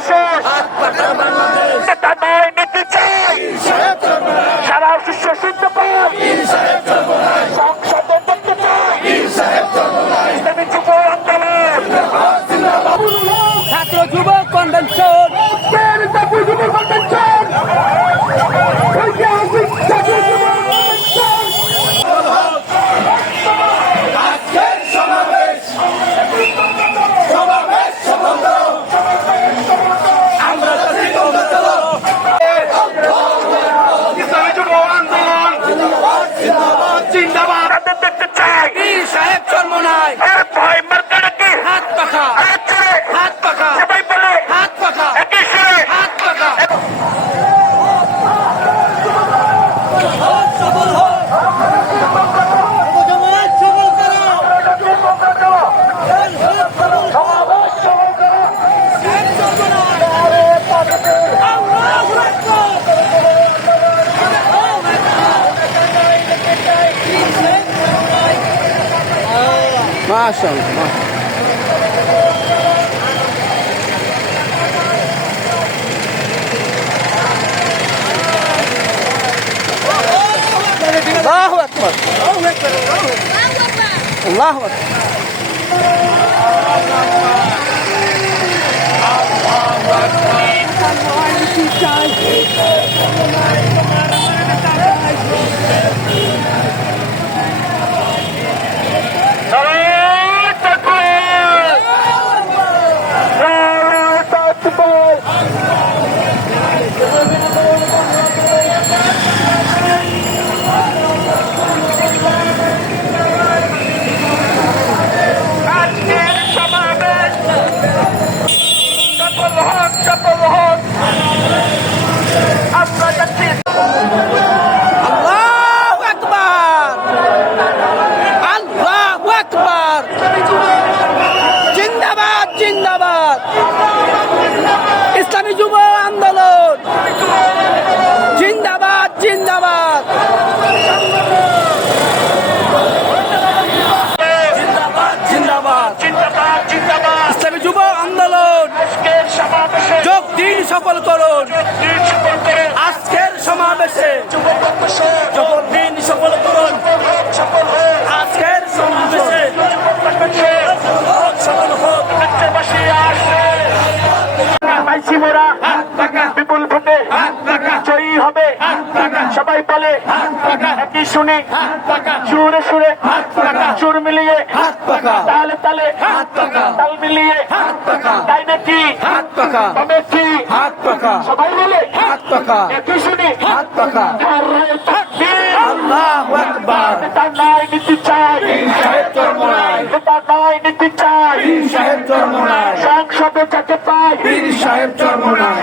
শেষ মাশাআল্লাহ আল্লাহু আকবার আল্লাহু আকবার আল্লাহু সফল করুন। আজকের সমাবেশে দিন সফল করুন। আজকের সমাবেশে সফল হোক। দেশবাসী আসে পাইছি মোরা। বিপুল ভোটে জয়ী হবে। সবাই বলে একই শুনি। সুরে সুরে সুর মিলিয়ে। তালে তালে তাল মিলিয়ে। তাই নাকি? তবে কি? সবাই বলে একই শুনি হাত পাখা। আল্লাহু আকবার। তার নাই নীতি চাই। সাহেব জন্ম তার নাই নীতি চাই। সাহেব জন্ম সংসদে যাকে পাই। সাহেব জন্ম নাই